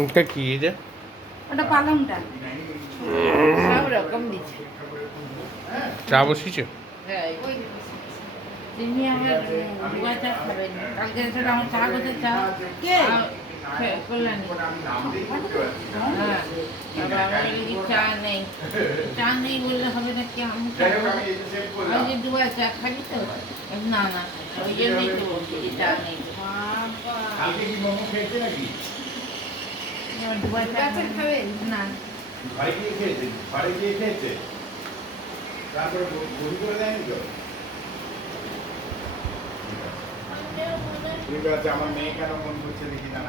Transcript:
ওটা কি এটা? ওটা পালংটা সব রকম দিচ্ছে। চা বসিয়েছে? তিনি আমার দুয়া চা খাবেন। কালকে সেটা আমার চা করতে চা কে কল্যাণী। হ্যাঁ, তারপর আমার কি চা নেই, চা নেই বললে হবে না কি? আমি যে দুয়া চা খাবি তো? না না, ওই জন্যই তো বলছি যে চা নেই। দুয়া চা খাবেন না? ঘরে গিয়ে খেয়েছে, ঘরে গিয়ে খেয়েছে, তারপরে বহি করে দেয়নি তো। ঠিক আছে, আমার মেয়ে কেন মন করছে দেখি না।